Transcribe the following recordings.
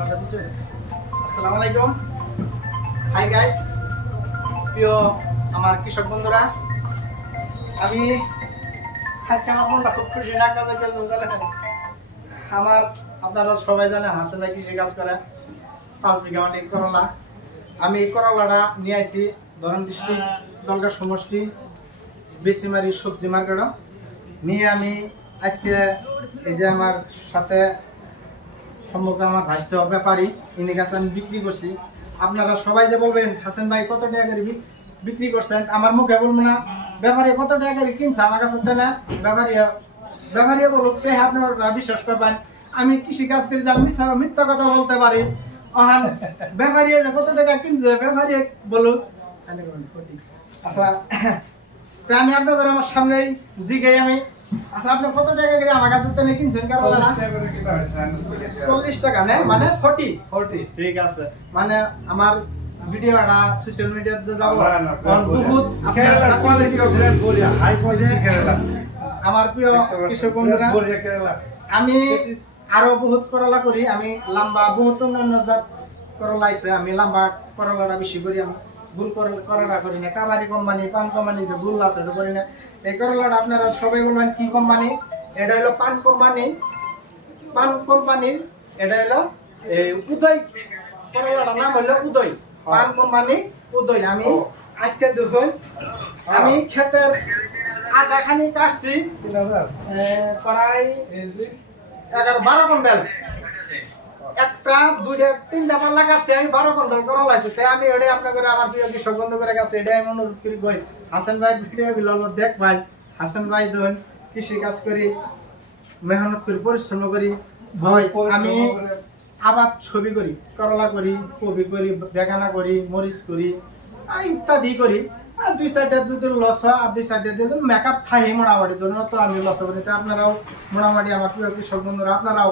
আসসালামু আলাইকুম। Hi guys, প্রিয় আমার কৃষক বন্ধুরা, আমি আজকে আমার মনটা খুব খুশি না কাজে জানেন। আপনারা সবাই জানেন হাসান ভাই কৃষি কাজ করে 5 বিঘা মাটির করলা। আমি এই করলাটা নিয়ে আইছি ধরন ডিস্ট্রিক্ট দলগা সমষ্টি বেসিমারি সবজি মার্কেটে নিয়ে আমি আজকে এই যে আমার সাথে সম্মুখে আমার ভাসতে ব্যাপারী ইনি কাছে আমি বিক্রি করছি। আপনারা সবাই যে বলবেন হাসান ভাই কত টাকা করে বিক্রি করছেন, আমার মুখে বলবো না। ব্যাপারী কত টাকা করে কিনছে আমার কাছে তাই না, ব্যাপারী বলুক, আপনারা বিশ্বাস করবেন আমি কৃষি কাজ করি যে আমি মিথ্যা কথা বলতে পারি। ব্যাপারী যে কত টাকা কিনছে ব্যাপারী বলুক। আচ্ছা, তা আমি আপনাদের আমার সামনেই জিগাই আমি, আচ্ছা আপনি কত টাকা করে আমার কাছে তো কিনছেন? 40 টাকা নেই মানে 40। ঠিক আছে, মানে আমার ভিডিওটা সোশ্যাল মিডিয়াতে যে যাব বহুত আমার প্রিয় কৃষক বন্ধুরা, আমি আরো বহুত করলা করি। আমি লম্বা বহুত অন্যান্য জাত করলা আছে, আমি লম্বা করলাটা বেশি করি। আমি ভুল করলা করি না, কামারি কোম্পানি পান কোম্পানি যে ভুল আছে এটা করি না। এই করলাটা আপনারা সবাই বলবেন কি কোম্পানি? এটা হলো পান কোম্পানির এটা হলো উদয় করলাটার নাম হলো উদয়, পান কোম্পানি উদয়। আমি আজকে দেখুন আমি ক্ষেতের আধা খানি কাটছি প্রায় 11-12 কুইন্টাল, একটা দুইটা তিনটা পাল্লা কাটছি আমি 12 কুইন্টাল করলা আছে। তাই আমি ওটাই আপনাদের আমার প্রিয় কৃষক বন্ধুদের কাছে এটাই আমি অনুরোধ করি গই হাসান ভাই ভিডিওগুলো দেখবেন। হাসান ভাই ধরুন কৃষি কাজ করি, মেহনত করি, পরিশ্রম করি। হয় আমি আবার ছবি করি, করলা করি, কপি করি, বেগানা করি, মরিচ করি ইত্যাদি করি। আর 2 সাইডে যদি লস হয় আর 2 সাইডে মেকআপ থাকি মোটামুটি জন্য তো আমি লস করি। তো আপনারাও মোটামুটি আমার প্রিয় কৃষক বন্ধুরা আপনারাও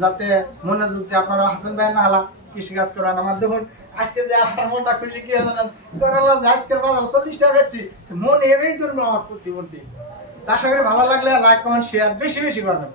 যাতে মনে যদি আপনারাও হাসান ভাই না হলা কৃষি কাজ করেন। আমার দেখুন আজকে যে আমার মনটা খুশি কি জানেন, করলা যে আজকের বাজার 40 টাকা বেচছি, মন এবেই ধরুন আমার প্রতিবর্তী। আশা করি ভালো লাগলে লাইক কমেন্ট শেয়ার বেশি বেশি করবেন।